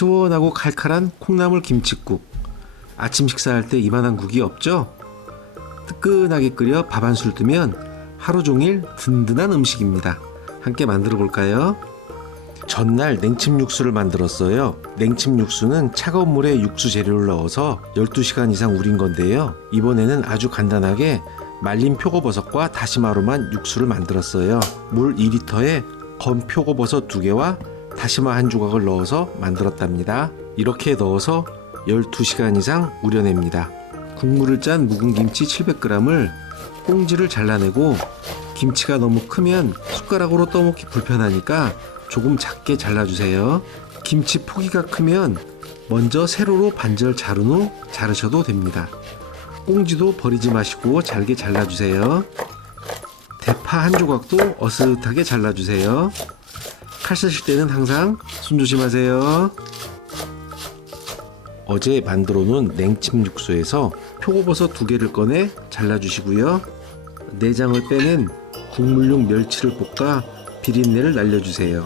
시원하고 칼칼한 콩나물 김칫국. 아침 식사할 때 이만한 국이 없죠? 뜨끈하게 끓여 밥 한 술 뜨면 하루 종일 든든한 음식입니다. 함께 만들어 볼까요? 전날 냉침 육수를 만들었어요. 냉침 육수는 차가운 물에 육수 재료를 넣어서 12시간 이상 우린 건데요. 이번에는 아주 간단하게 말린 표고버섯과 다시마로만 육수를 만들었어요. 물 2리터에 건 표고버섯 2개와 다시마 한 조각을 넣어서 만들었답니다. 이렇게 넣어서 12시간 이상 우려냅니다. 국물을 짠 묵은 김치 700g을 꽁지를 잘라내고, 김치가 너무 크면 숟가락으로 떠먹기 불편하니까 조금 작게 잘라주세요. 김치 포기가 크면 먼저 세로로 반절 자른 후 자르셔도 됩니다. 꽁지도 버리지 마시고 잘게 잘라주세요. 대파 한 조각도 어슷하게 잘라주세요. 칼 쓰실 때는 항상 손 조심하세요. 어제 만들어 놓은 냉침 육수에서 표고버섯 2개를 꺼내 잘라주시고요. 내장을 빼낸 국물용 멸치를 볶아 비린내를 날려주세요.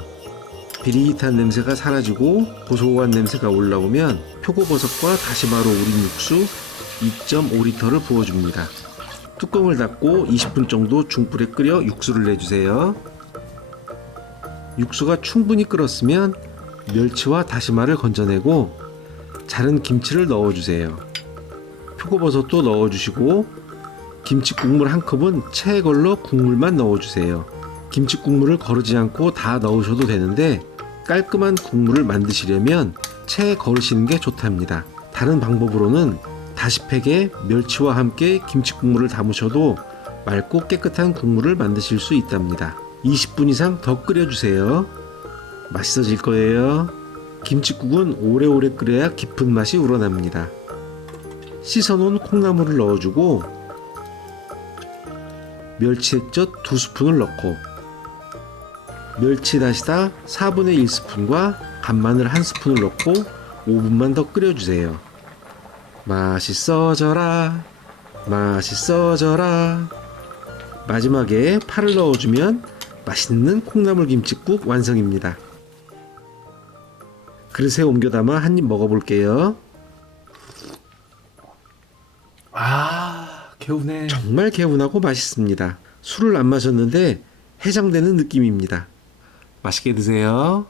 비릿한 냄새가 사라지고 고소한 냄새가 올라오면 표고버섯과 다시마로 우린 육수 2.5리터를 부어줍니다. 뚜껑을 닫고 20분 정도 중불에 끓여 육수를 내주세요. 육수가 충분히 끓었으면 멸치와 다시마를 건져내고 자른 김치를 넣어주세요. 표고버섯도 넣어주시고 김치 국물 한 컵은 체에 걸러 국물만 넣어주세요. 김치 국물을 거르지 않고 다 넣으셔도 되는데 깔끔한 국물을 만드시려면 체에 거르시는 게 좋답니다. 다른 방법으로는 다시팩에 멸치와 함께 김치 국물을 담으셔도 맑고 깨끗한 국물을 만드실 수 있답니다. 20분 이상 더 끓여주세요. 맛있어질 거예요. 김칫국은 오래오래 끓여야 깊은 맛이 우러납니다. 씻어놓은 콩나물을 넣어주고 멸치 액젓 2스푼을 넣고 멸치 다시다 4분의 1스푼과 간마늘 1스푼을 넣고 5분만 더 끓여주세요. 맛있어져라, 맛있어져라. 마지막에 파를 넣어주면 맛있는 콩나물 김칫국 완성입니다. 그릇에 옮겨 담아 한 입 먹어볼게요. 개운해. 정말 개운하고 맛있습니다. 술을 안 마셨는데 해장되는 느낌입니다. 맛있게 드세요.